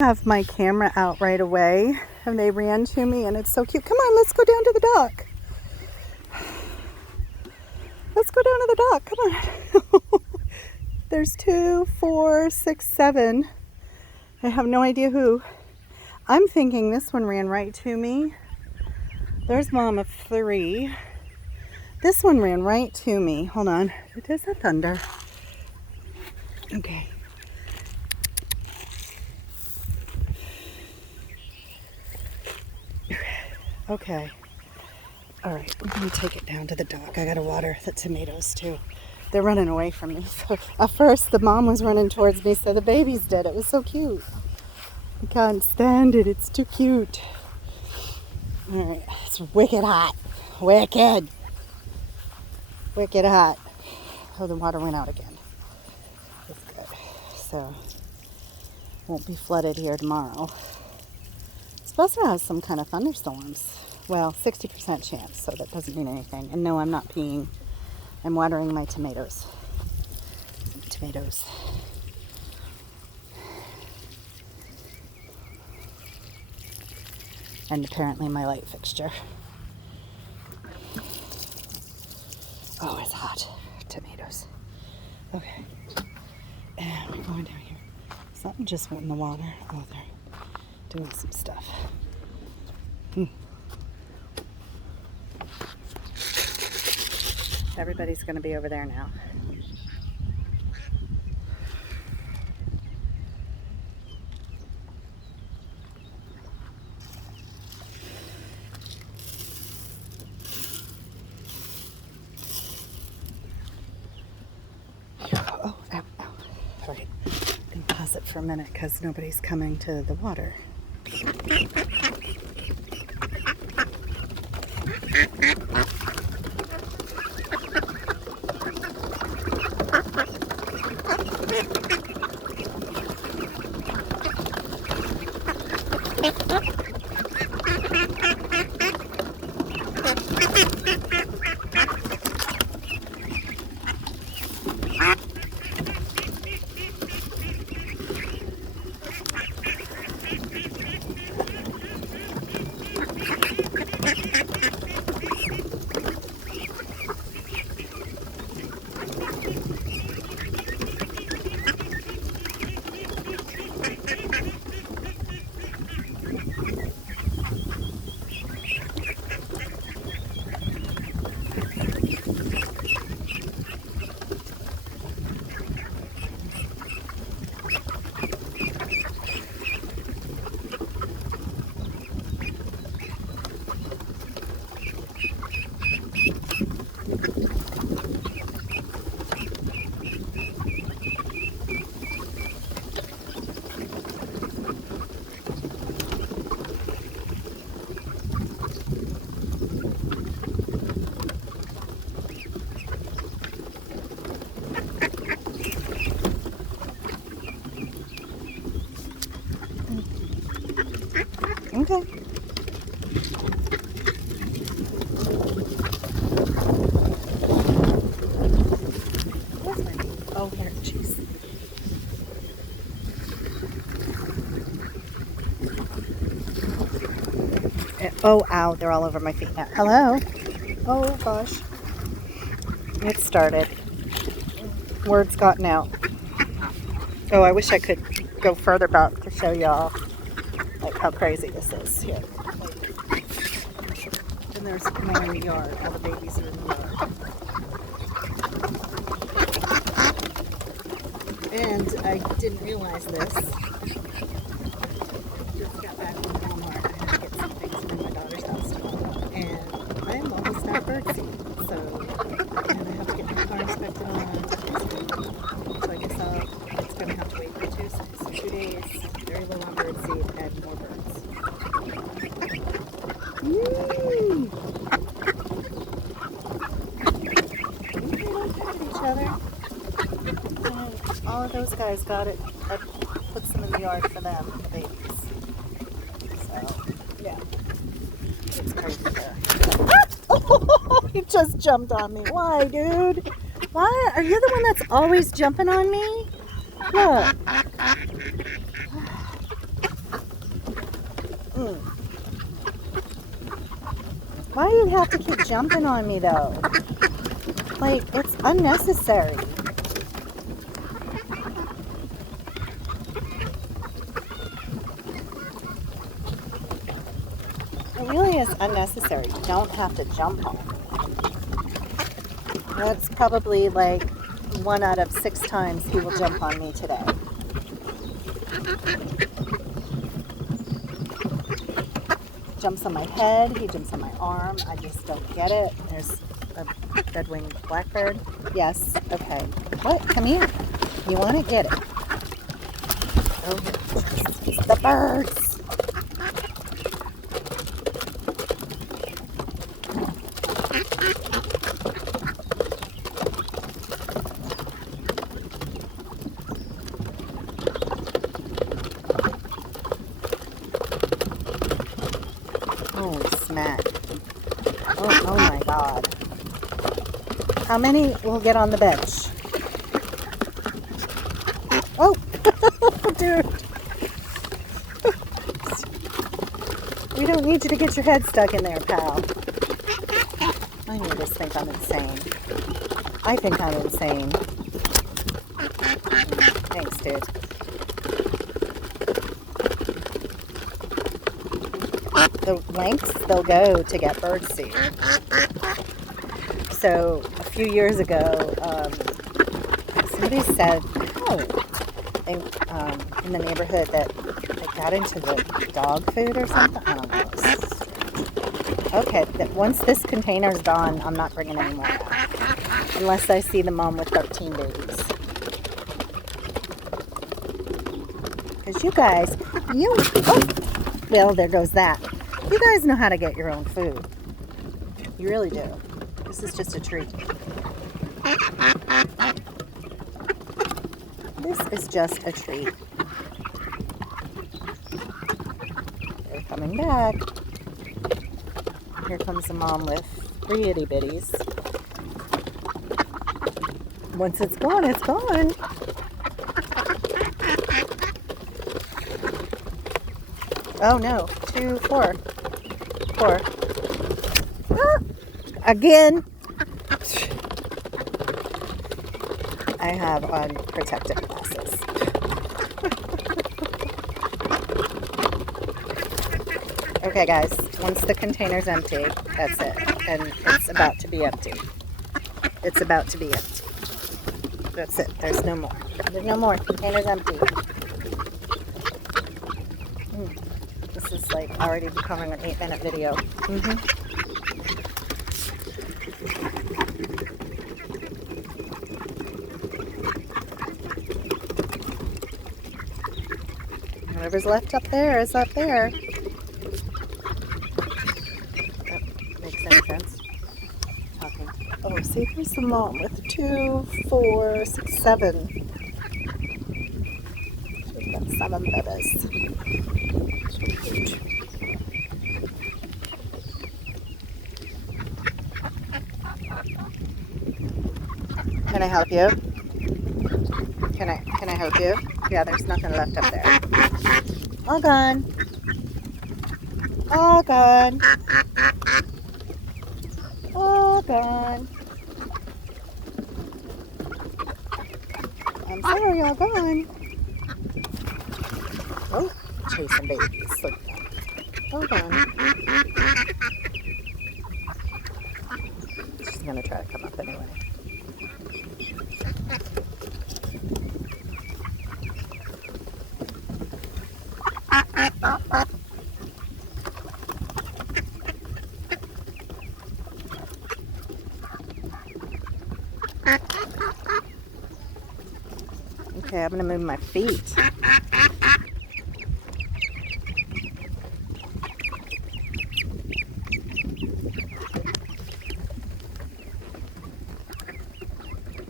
Have my camera out right away and they ran to me and it's so cute. Come on, let's go down to the dock. Let's go down to the dock. Come on. There's 2, 4, 6, 7. I have no idea who. I'm thinking this one ran right to me. There's mom of 3. This one ran right to me. Hold on. There's a thunder. Okay. Okay. All right. Let me take it down to the dock. I gotta water the tomatoes too. They're running away from me. So at first, the mom was running towards me, so the babies did. It was so cute. I can't stand it. It's too cute. All right. It's wicked hot. Wicked. Wicked hot. Oh, the water went out again. That's good. So, won't be flooded here tomorrow. It's supposed to have some kind of thunderstorms. Well, 60% chance, so that doesn't mean anything. And no, I'm not peeing. I'm watering my tomatoes. Tomatoes. And apparently my light fixture. Oh, it's hot. Tomatoes. Okay. And we're going down here. Something just went in the water. Oh, they're doing some stuff. Everybody's going to be over there now. Oh, ow, ow. All right. I'm going to pause it for a minute because nobody's coming to the water. Okay. Oh, here, jeez. Oh, ow, they're all over my feet now. Hello? Oh, gosh. It started. Word's gotten out. Oh, I wish I could go further back to show y'all like how crazy this is here. And there's more in the yard. All the babies are in the yard. And I didn't realize this. Just got back from Walmart. I had to get some things from my daughter's house tomorrow. And I'm almost at birdseed. So, and I have to get my car inspected on Tuesday. So I guess it's going to have to wait for Tuesday. So 2 days, very low on birdseed and more birds. Woo! They don't pet each other. All of those guys got it. I put some in the yard for them, the babies. So, yeah. It's crazy there. Oh, he just jumped on me. Why, dude? Why? Are you the one that's always jumping on me? Look. Why do you have to keep jumping on me, though? Like, it's unnecessary. It really is unnecessary. You don't have to jump on me. That's probably like 1 out of 6 times he will jump on me today. Jumps on my head, he jumps on my arm. I just don't get it. There's a red-winged blackbird. Yes, okay. What? Come here. You want it? Get it. Oh, it's the birds. Holy smack. Oh my God. How many will get on the bench? Oh, dude. We don't need you to get your head stuck in there, pal. I just think I'm insane. I think I'm insane. Thanks, dude. The lengths they'll go to get birdseed. So a few years ago, somebody said, in the neighborhood that they got into the dog food or something. I don't know. Okay, that once this container's gone, I'm not bringing any more back. Unless I see the mom with 13 babies. Because you guys, well, there goes that. You guys know how to get your own food. You really do. This is just a treat. This is just a treat. They're coming back. Here comes the mom with 3 itty bitties. Once it's gone, it's gone. Oh no, 2, 4. 4. Ah, again. I have on protective glasses. Okay guys, once the container's empty, that's it. And it's about to be empty. It's about to be empty. That's it. There's no more. There's no more. Container's empty. This is like already becoming an 8-minute video. Whatever's left up there is up there. That makes any sense. Okay. Oh, see, here's the mom with 2, 4, 6, 7. She's got 7 babies. So cute. Can I help you? Can I help you? Yeah, there's nothing left up there. All gone. All gone. All gone. I'm sorry, all gone. Oh, chasing babies. Look at that. All gone. She's gonna try to come up anyway. Okay, I'm gonna move my feet.